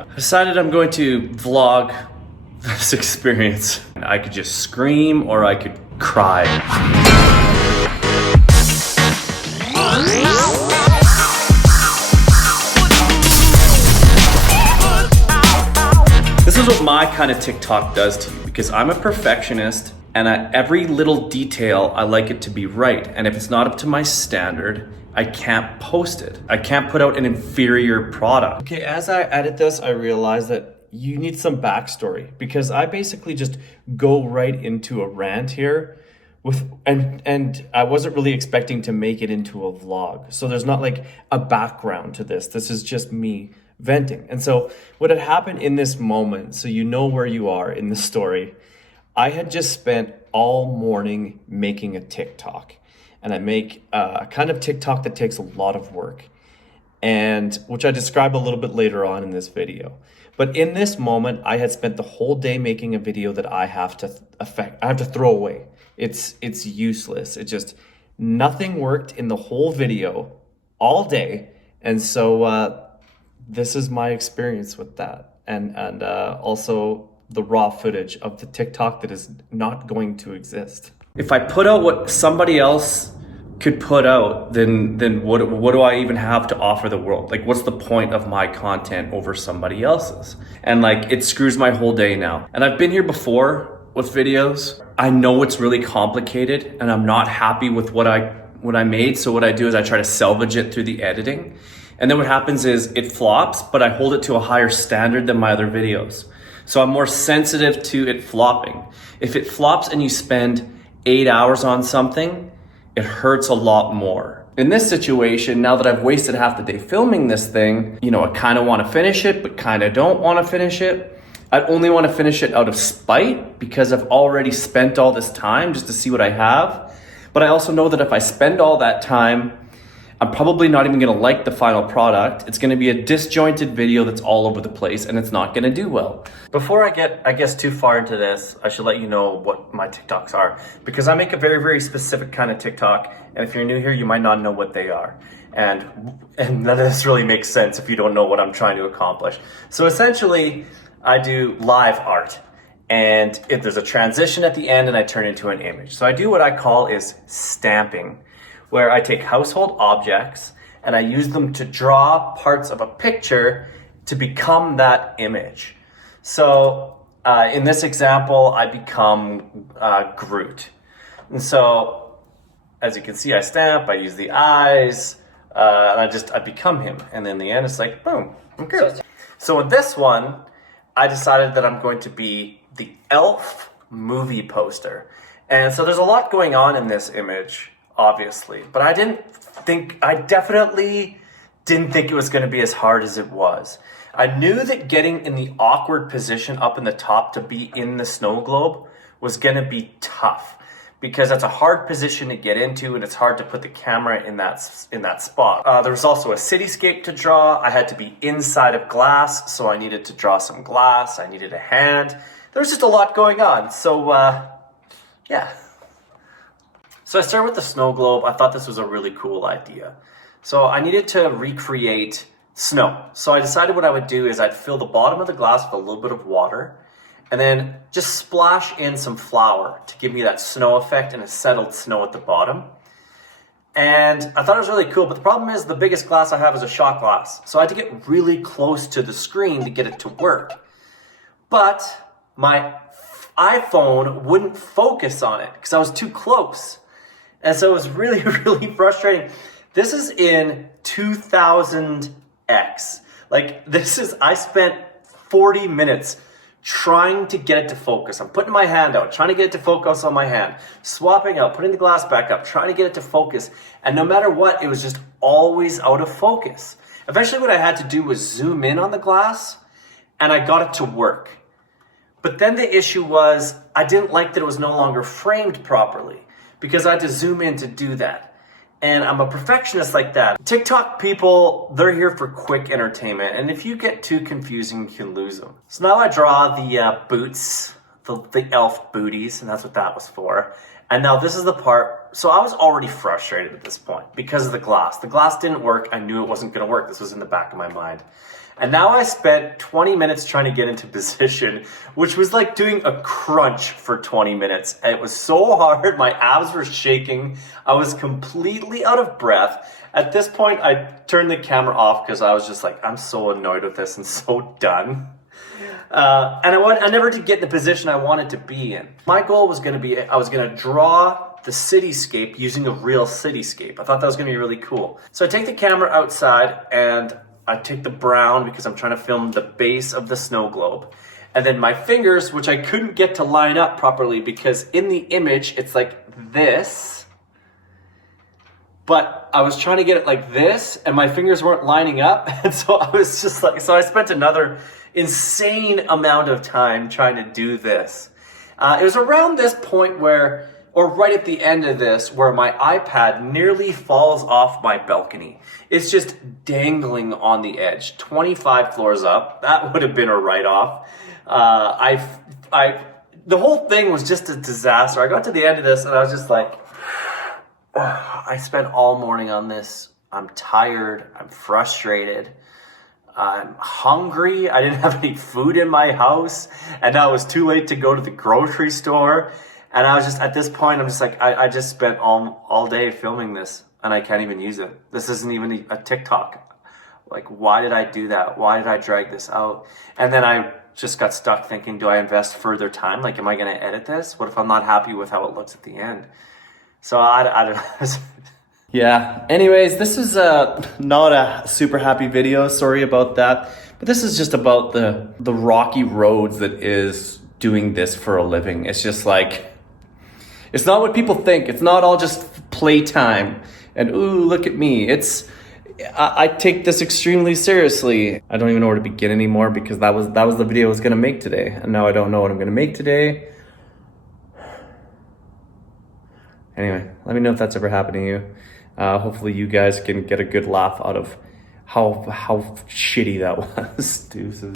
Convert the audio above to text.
I decided I'm going to vlog this experience. I could just scream or I could cry. This is what my kind of TikTok does to you, because I'm a perfectionist and every little detail, I like it to be right. And if it's not up to my standard, I can't post it. I can't put out an inferior product. Okay, as I edit this, I realize that you need some backstory, because I basically just go right into a rant here and I wasn't really expecting to make it into a vlog. So there's not like a background to this. This is just me venting. And so what had happened in this moment, so you know where you are in the story, I had just spent all morning making a TikTok. And I make a kind of TikTok that takes a lot of work, and which I describe a little bit later on in this video. But in this moment, I had spent the whole day making a video that I have to throw away. It's useless. It just, nothing worked in the whole video all day. And so this is my experience with that. And also the raw footage of the TikTok that is not going to exist. If I put out what somebody else could put out, then what do I even have to offer the world? Like, what's the point of my content over somebody else's? And like, it screws my whole day now. And I've been here before with videos. I know it's really complicated and I'm not happy with what I made. So what I do is I try to salvage it through the editing. And then what happens is it flops, but I hold it to a higher standard than my other videos. So I'm more sensitive to it flopping. If it flops and you spend 8 hours on something, it hurts a lot more. In this situation, now that I've wasted half the day filming this thing, you know, I kind of want to finish it, but kind of don't want to finish it. I only want to finish it out of spite because I've already spent all this time just to see what I have. But I also know that if I spend all that time, I'm probably not even going to like the final product. It's going to be a disjointed video that's all over the place and it's not going to do well. Before I get, I guess, too far into this, I should let you know what my TikToks are, because I make a very, very specific kind of TikTok. And if you're new here, you might not know what they are. And none of this really makes sense if you don't know what I'm trying to accomplish. So essentially, I do live art. And if there's a transition at the end and I turn into an image. So I do what I call is stamping, where I take household objects and I use them to draw parts of a picture to become that image. So in this example, I become Groot. And so, as you can see, I stamp, I use the eyes, and I become him. And then in the end, it's like, boom, I'm Groot. So with this one, I decided that I'm going to be the Elf movie poster. And so there's a lot going on in this image, obviously, but I definitely didn't think it was going to be as hard as it was. I knew that getting in the awkward position up in the top to be in the snow globe was going to be tough, because that's a hard position to get into and it's hard to put the camera in that spot. There was also a cityscape to draw. I had to be inside of glass, so I needed to draw some glass. I needed a hand. There was just a lot going on. So yeah. So I started with the snow globe. I thought this was a really cool idea. So I needed to recreate snow. So I decided what I would do is I'd fill the bottom of the glass with a little bit of water and then just splash in some flour to give me that snow effect and a settled snow at the bottom. And I thought it was really cool, but the problem is the biggest glass I have is a shot glass. So I had to get really close to the screen to get it to work. But my iPhone wouldn't focus on it because I was too close. And so it was really, really frustrating. This is in 2000X. Like, I spent 40 minutes trying to get it to focus. I'm putting my hand out, trying to get it to focus on my hand, swapping out, putting the glass back up, trying to get it to focus. And no matter what, it was just always out of focus. Eventually what I had to do was zoom in on the glass, and I got it to work. But then the issue was I didn't like that it was no longer framed properly, because I had to zoom in to do that. And I'm a perfectionist like that. TikTok people, they're here for quick entertainment. And if you get too confusing, you can lose them. So now I draw the boots, the elf booties, and that's what that was for. And now this is the part, so I was already frustrated at this point because of the glass. The glass didn't work. I knew it wasn't gonna work. This was in the back of my mind. And now I spent 20 minutes trying to get into position, which was like doing a crunch for 20 minutes. And it was so hard. My abs were shaking. I was completely out of breath. At this point, I turned the camera off because I was just like, I'm so annoyed with this and so done. And I never did get in the position I wanted to be in. My goal was going to be, I was going to draw the cityscape using a real cityscape. I thought that was going to be really cool. So I take the camera outside and I take the brown because I'm trying to film the base of the snow globe. And then my fingers, which I couldn't get to line up properly because in the image, it's like this. But I was trying to get it like this and my fingers weren't lining up. And so I was just like, so I spent another insane amount of time trying to do this. It was around this point where, or right at the end of this, where my iPad nearly falls off my balcony. It's just dangling on the edge, 25 floors up. That would have been a write-off. The whole thing was just a disaster. I got to the end of this and I was just like, I spent all morning on this. I'm tired. I'm frustrated. I'm hungry. I didn't have any food in my house. And now it was too late to go to the grocery store. And I was just, at this point, I'm just like, I just spent all day filming this and I can't even use it. This isn't even a TikTok. Like, why did I do that? Why did I drag this out? And then I just got stuck thinking, do I invest further time? Like, am I going to edit this? What if I'm not happy with how it looks at the end? So I don't know. Yeah, anyways, this is not a super happy video. Sorry about that. But this is just about the rocky roads that is doing this for a living. It's just like, it's not what people think. It's not all just playtime and, ooh, look at me. I take this extremely seriously. I don't even know where to begin anymore because that was the video I was gonna make today. And now I don't know what I'm gonna make today. Anyway, let me know if that's ever happened to you. Hopefully you guys can get a good laugh out of how shitty that was. Deuces.